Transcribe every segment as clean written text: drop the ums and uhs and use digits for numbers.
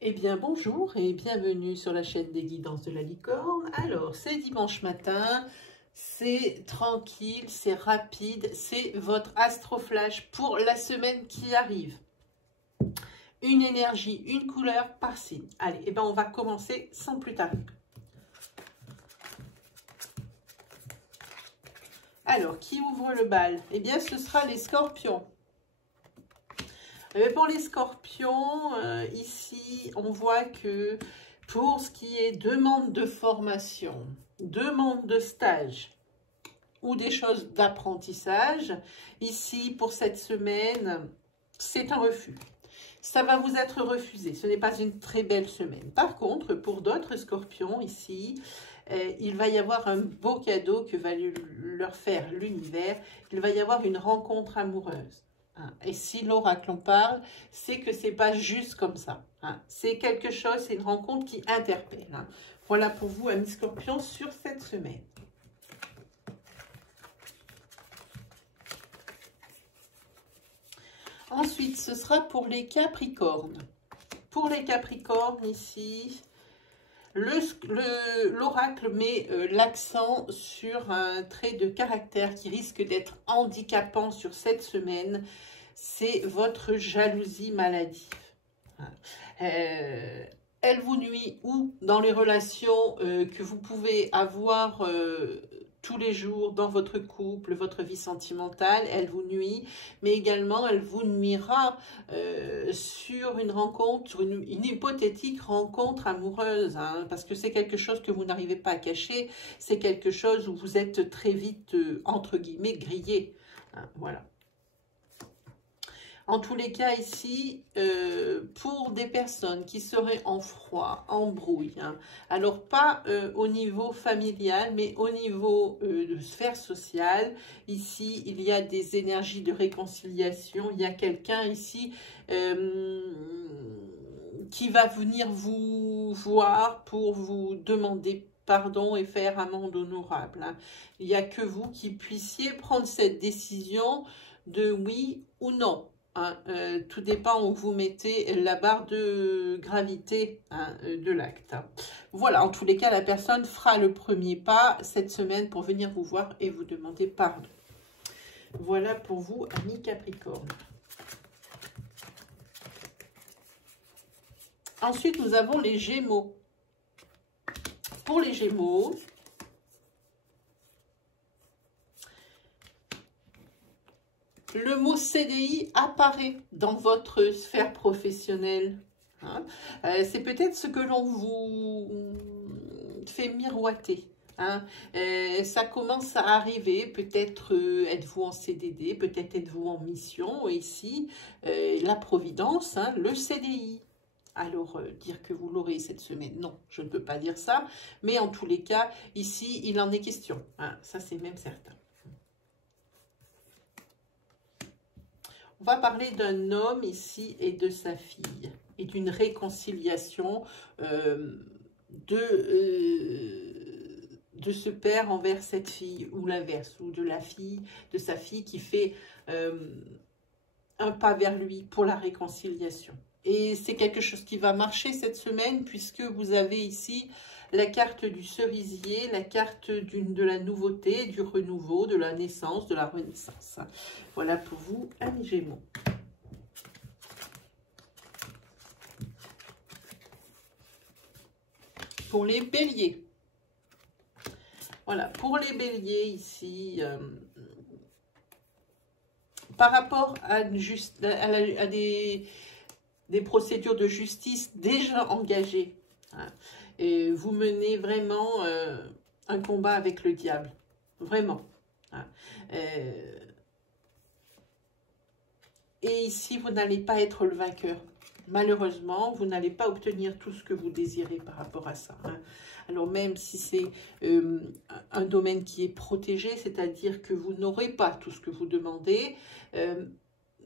Eh bien bonjour et bienvenue sur la chaîne des guidances de la licorne. Alors c'est dimanche matin, c'est tranquille, c'est rapide, c'est votre astroflash pour la semaine qui arrive. Une énergie, une couleur par signe. Allez, eh bien on va commencer sans plus tarder. Alors, qui ouvre le bal? Eh bien ce sera les scorpions. Pour les scorpions, ici, on voit que pour ce qui est demande de formation, demande de stage ou des choses d'apprentissage, ici, pour cette semaine, c'est un refus. Ça va vous être refusé. Ce n'est pas une très belle semaine. Par contre, pour d'autres scorpions, ici, il va y avoir un beau cadeau que va leur faire l'univers. Il va y avoir une rencontre amoureuse. Et si l'oracle en parle, c'est que c'est pas juste comme ça. C'est quelque chose, c'est une rencontre qui interpelle. Voilà pour vous, amis scorpions, sur cette semaine. Ensuite, ce sera pour les capricornes. Pour les capricornes, ici, l'oracle met l'accent sur un trait de caractère qui risque d'être handicapant sur cette semaine. C'est votre jalousie maladive. Elle vous nuit ou dans les relations que vous pouvez avoir tous les jours dans votre couple, votre vie sentimentale, elle vous nuit, mais également elle vous nuira sur une rencontre, sur une hypothétique rencontre amoureuse, parce que c'est quelque chose que vous n'arrivez pas à cacher, c'est quelque chose où vous êtes très vite, entre guillemets, grillé. Voilà. En tous les cas ici, pour des personnes qui seraient en froid, en brouille, alors pas au niveau familial, mais au niveau de sphère sociale, ici il y a des énergies de réconciliation, il y a quelqu'un ici qui va venir vous voir pour vous demander pardon et faire amende honorable. Il n'y a que vous qui puissiez prendre cette décision de oui ou non. Tout dépend où vous mettez la barre de gravité de l'acte. Voilà, en tous les cas, la personne fera le premier pas cette semaine pour venir vous voir et vous demander pardon. Voilà pour vous, amis Capricorne. Ensuite, nous avons les Gémeaux. Pour les Gémeaux, le mot CDI apparaît dans votre sphère professionnelle. C'est peut-être ce que l'on vous fait miroiter. Ça commence à arriver, peut-être êtes-vous en CDD, peut-être êtes-vous en mission. Ici, la Providence, le CDI. Alors, dire que vous l'aurez cette semaine, non, je ne peux pas dire ça. Mais en tous les cas, ici, il en est question. Ça, c'est même certain. On va parler d'un homme ici et de sa fille et d'une réconciliation de ce père envers cette fille ou l'inverse, ou de la fille, de sa fille qui fait un pas vers lui pour la réconciliation. Et c'est quelque chose qui va marcher cette semaine puisque vous avez ici la carte du cerisier, la carte de la nouveauté, du renouveau, de la naissance, de la renaissance. Voilà pour vous, amis Gémeaux. Pour les béliers. Voilà, pour les béliers ici, par rapport à des procédures de justice déjà engagées, et vous menez vraiment un combat avec le diable, vraiment. Et ici, vous n'allez pas être le vainqueur. Malheureusement, vous n'allez pas obtenir tout ce que vous désirez par rapport à ça. Alors même si c'est un domaine qui est protégé, c'est-à-dire que vous n'aurez pas tout ce que vous demandez,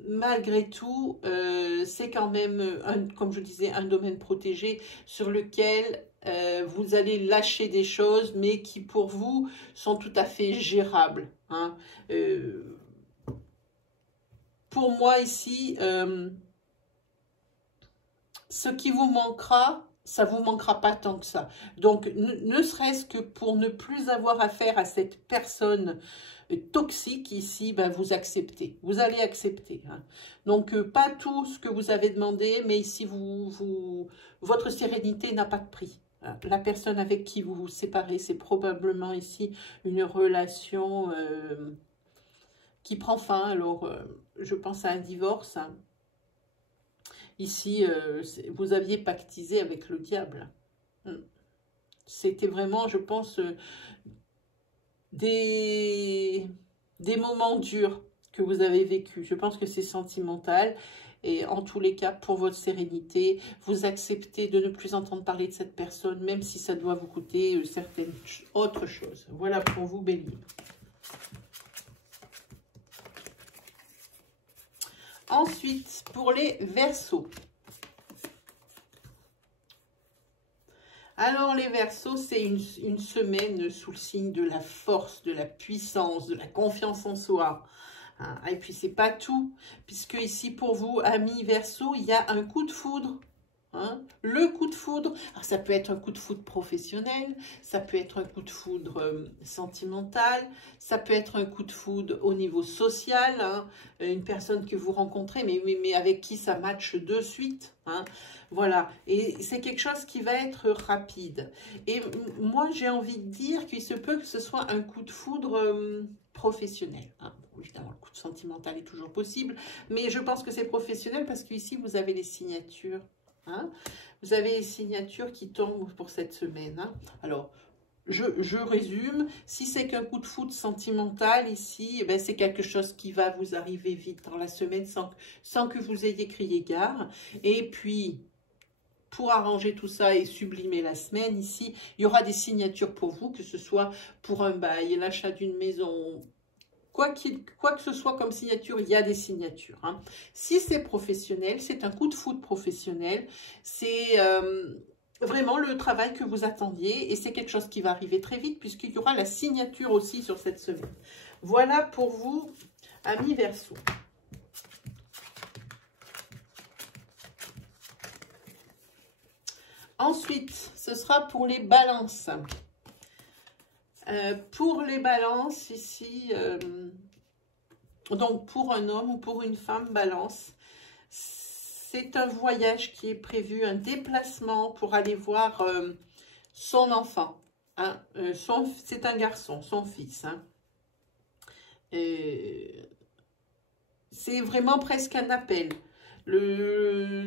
malgré tout, c'est quand même, comme je disais, un domaine protégé sur lequel vous allez lâcher des choses, mais qui pour vous sont tout à fait gérables. Pour moi ici, ce qui vous manquera, ça ne vous manquera pas tant que ça. Donc, ne serait-ce que pour ne plus avoir affaire à cette personne toxique ici, ben, vous acceptez. Vous allez accepter. Hein. Donc, pas tout ce que vous avez demandé, mais ici, votre sérénité n'a pas de prix. La personne avec qui vous vous séparez, c'est probablement ici une relation qui prend fin. Alors, je pense à un divorce. Hein. Ici, vous aviez pactisé avec le diable. C'était vraiment, je pense, des moments durs que vous avez vécus. Je pense que c'est sentimental. Et en tous les cas, pour votre sérénité, vous acceptez de ne plus entendre parler de cette personne, même si ça doit vous coûter certaines autres choses. Voilà pour vous, Bélier. Ensuite, pour les Verseaux. Alors, les Verseaux, c'est une semaine sous le signe de la force, de la puissance, de la confiance en soi. Hein, et puis, c'est pas tout, puisque ici, pour vous, amis Verseaux, il y a un coup de foudre. Hein, le coup de foudre, alors ça peut être un coup de foudre professionnel, ça peut être un coup de foudre sentimental, ça peut être un coup de foudre au niveau social, hein, une personne que vous rencontrez, mais avec qui ça matche de suite. Hein, voilà, et c'est quelque chose qui va être rapide. Et moi, j'ai envie de dire qu'il se peut que ce soit un coup de foudre professionnel. Hein. Bon, évidemment, le coup de sentimental est toujours possible, mais je pense que c'est professionnel parce qu'ici, vous avez les signatures. Hein, vous avez les signatures qui tombent pour cette semaine. Hein. Alors, je résume. Si c'est qu'un coup de foudre sentimental ici, eh ben, c'est quelque chose qui va vous arriver vite dans la semaine sans que vous ayez crié gare. Et puis, pour arranger tout ça et sublimer la semaine, ici, il y aura des signatures pour vous, que ce soit pour un bail, l'achat d'une maison. Quoi que ce soit comme signature, il y a des signatures. Hein. Si c'est professionnel, c'est un coup de foudre professionnel. C'est vraiment le travail que vous attendiez. Et c'est quelque chose qui va arriver très vite puisqu'il y aura la signature aussi sur cette semaine. Voilà pour vous, amis Verseaux. Ensuite, ce sera pour les balances. Pour les balances, ici, donc pour un homme ou pour une femme balance, c'est un voyage qui est prévu, un déplacement pour aller voir son enfant. Hein, c'est un garçon, son fils. Hein. C'est vraiment presque un appel.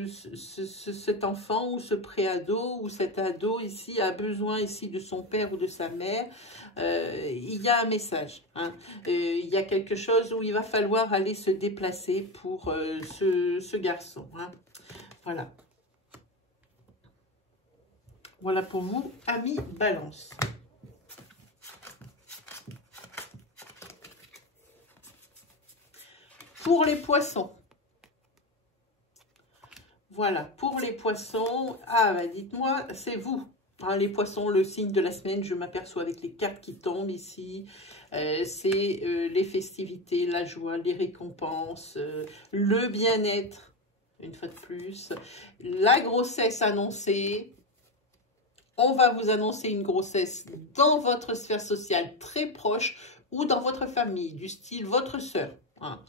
Cet enfant ou ce préado ou cet ado ici a besoin ici de son père ou de sa mère, il y a un message. Hein. Il y a quelque chose où il va falloir aller se déplacer pour ce garçon. Hein. Voilà. Voilà pour vous, amis Balance. Pour les poissons. Voilà, pour les poissons, ah bah dites-moi, c'est vous. Hein, les poissons, le signe de la semaine, je m'aperçois avec les cartes qui tombent ici. C'est les festivités, la joie, les récompenses, le bien-être, une fois de plus. La grossesse annoncée. On va vous annoncer une grossesse dans votre sphère sociale très proche ou dans votre famille, du style votre sœur. Hein.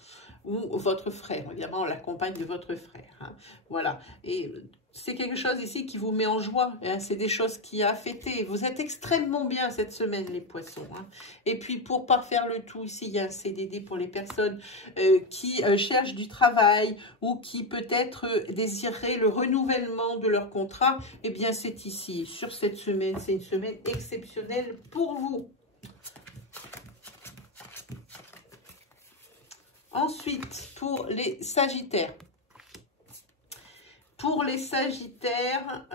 Ou votre frère, évidemment, la compagne de votre frère. Hein. Voilà. Et c'est quelque chose ici qui vous met en joie. Hein. C'est des choses qui a fêté. Vous êtes extrêmement bien cette semaine, les poissons. Hein. Et puis, pour parfaire le tout, ici, il y a un CDD pour les personnes qui cherchent du travail ou qui peut-être désireraient le renouvellement de leur contrat. Eh bien, c'est ici, sur cette semaine. C'est une semaine exceptionnelle pour vous. Ensuite, pour les Sagittaires. Pour les Sagittaires,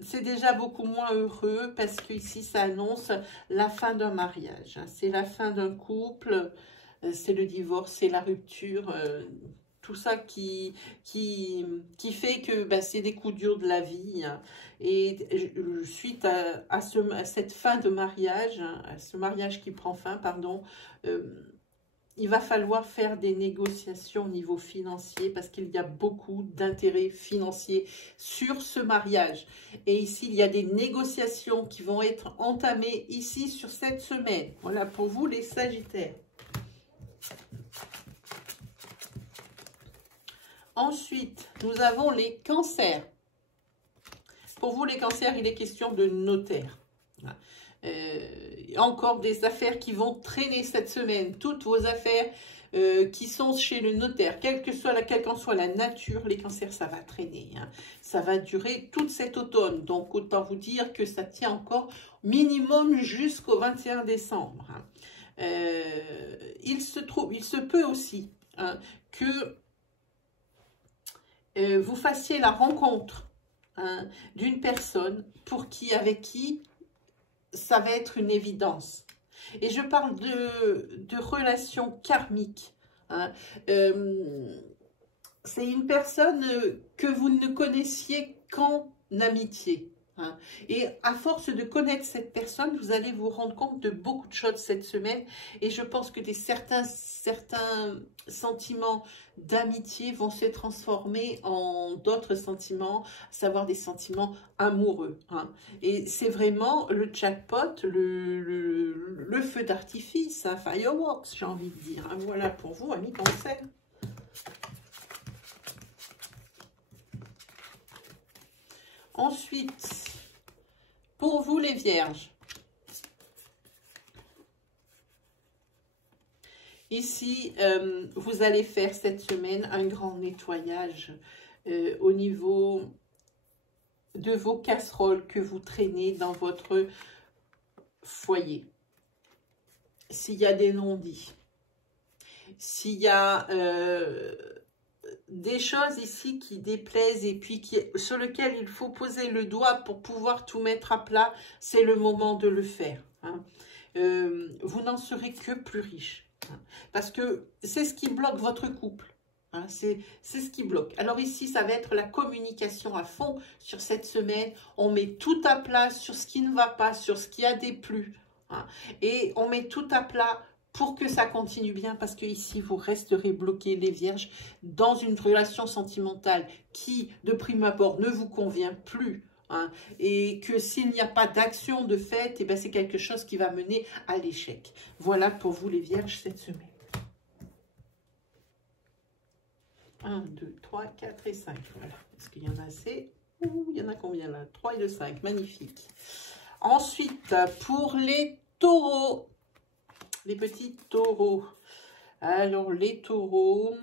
c'est déjà beaucoup moins heureux parce que ici, ça annonce la fin d'un mariage. C'est la fin d'un couple, c'est le divorce, c'est la rupture, tout ça qui fait que bah, c'est des coups durs de la vie. Hein. Et suite à cette fin de mariage, à ce mariage qui prend fin, pardon, il va falloir faire des négociations au niveau financier parce qu'il y a beaucoup d'intérêts financiers sur ce mariage. Et ici, il y a des négociations qui vont être entamées ici sur cette semaine. Voilà pour vous les Sagittaires. Ensuite, nous avons les Cancers. Pour vous, les Cancers, il est question de notaire. Encore des affaires qui vont traîner cette semaine. Toutes vos affaires qui sont chez le notaire, quelle qu'en soit la nature, les Cancers, ça va traîner. Hein. Ça va durer toute cet automne. Donc, autant vous dire que ça tient encore minimum jusqu'au 21 décembre. Hein. Il se peut aussi hein, que vous fassiez la rencontre hein, d'une personne avec qui ça va être une évidence. Et je parle de relations karmiques. Hein. C'est une personne que vous ne connaissiez qu'en amitié. Hein. Et à force de connaître cette personne, vous allez vous rendre compte de beaucoup de choses cette semaine. Et je pense que certains sentiments d'amitié vont se transformer en d'autres sentiments, à savoir des sentiments amoureux. Hein. Et c'est vraiment le jackpot, le feu d'artifice, hein, fireworks, j'ai envie de dire. Hein. Voilà pour vous, amis Cancer. Ensuite, pour vous les Vierges, ici, vous allez faire cette semaine un grand nettoyage au niveau de vos casseroles que vous traînez dans votre foyer. S'il y a des non-dits, s'il y a des choses ici qui déplaisent et puis sur lesquelles il faut poser le doigt pour pouvoir tout mettre à plat, c'est le moment de le faire. Hein. Vous n'en serez que plus riche. Hein, parce que c'est ce qui bloque votre couple. Hein, c'est ce qui bloque. Alors ici, ça va être la communication à fond sur cette semaine. On met tout à plat sur ce qui ne va pas, sur ce qui a déplu. Hein, et on met tout à plat pour que ça continue bien, parce que ici, vous resterez bloqués, les Vierges, dans une relation sentimentale qui, de prime abord, ne vous convient plus. Hein, et que s'il n'y a pas d'action de fait, eh ben, c'est quelque chose qui va mener à l'échec. Voilà pour vous, les Vierges, cette semaine. 1, 2, 3, 4 et 5. Voilà. Est-ce qu'il y en a assez? Ouh, il y en a combien là? 3 et le 5. Magnifique. Ensuite, pour les taureaux, les petits taureaux. Alors, les taureaux,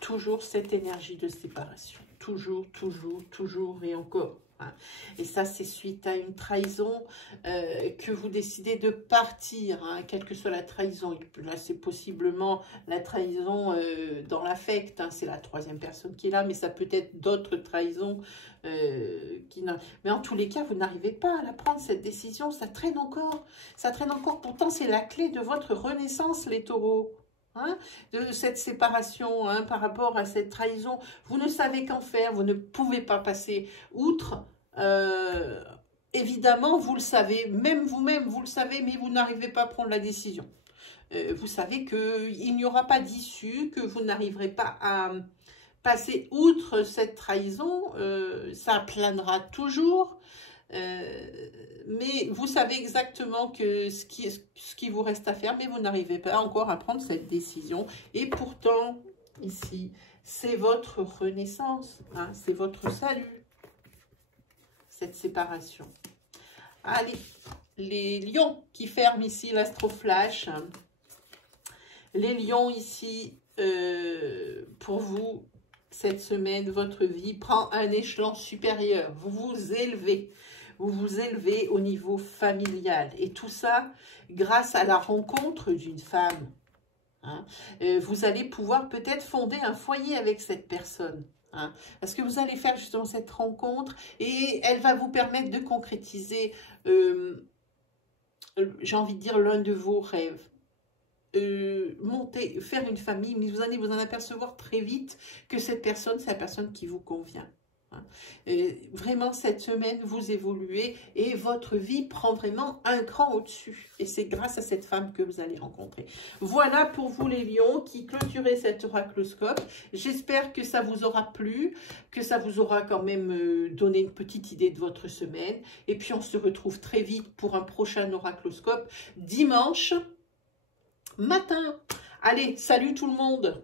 toujours cette énergie de séparation. Toujours, toujours, toujours et encore. Hein. Et ça, c'est suite à une trahison que vous décidez de partir, hein, quelle que soit la trahison. Là, c'est possiblement la trahison dans l'affect. Hein, c'est la troisième personne qui est là, mais ça peut être d'autres trahisons. Mais en tous les cas, vous n'arrivez pas à la prendre, cette décision. Ça traîne encore. Ça traîne encore. Pourtant, c'est la clé de votre renaissance, les taureaux. Hein, de cette séparation hein, par rapport à cette trahison, vous ne savez qu'en faire, vous ne pouvez pas passer outre. Évidemment, vous le savez, même vous-même, vous le savez, mais vous n'arrivez pas à prendre la décision. Vous savez qu'il n'y aura pas d'issue, que vous n'arriverez pas à passer outre cette trahison, ça planera toujours. Mais vous savez exactement que ce qui vous reste à faire, mais vous n'arrivez pas encore à prendre cette décision. Et pourtant, ici, c'est votre renaissance, hein, c'est votre salut, cette séparation. Allez, les lions qui ferment ici l'astroflash. Hein. Les lions ici, pour vous, cette semaine, votre vie prend un échelon supérieur. Vous vous élevez. Vous vous élevez au niveau familial. Et tout ça grâce à la rencontre d'une femme. Hein. Vous allez pouvoir peut-être fonder un foyer avec cette personne. Hein. Parce que vous allez faire justement cette rencontre et elle va vous permettre de concrétiser, j'ai envie de dire, l'un de vos rêves. Monter, faire une famille, mais vous allez vous en apercevoir très vite que cette personne, c'est la personne qui vous convient. Vraiment, cette semaine, vous évoluez et votre vie prend vraiment un cran au-dessus. Et c'est grâce à cette femme que vous allez rencontrer. Voilà pour vous les lions qui clôturez cet oracloscope. J'espère que ça vous aura plu, que ça vous aura quand même donné une petite idée de votre semaine. Et puis, on se retrouve très vite pour un prochain oracloscope dimanche matin. Allez, salut tout le monde!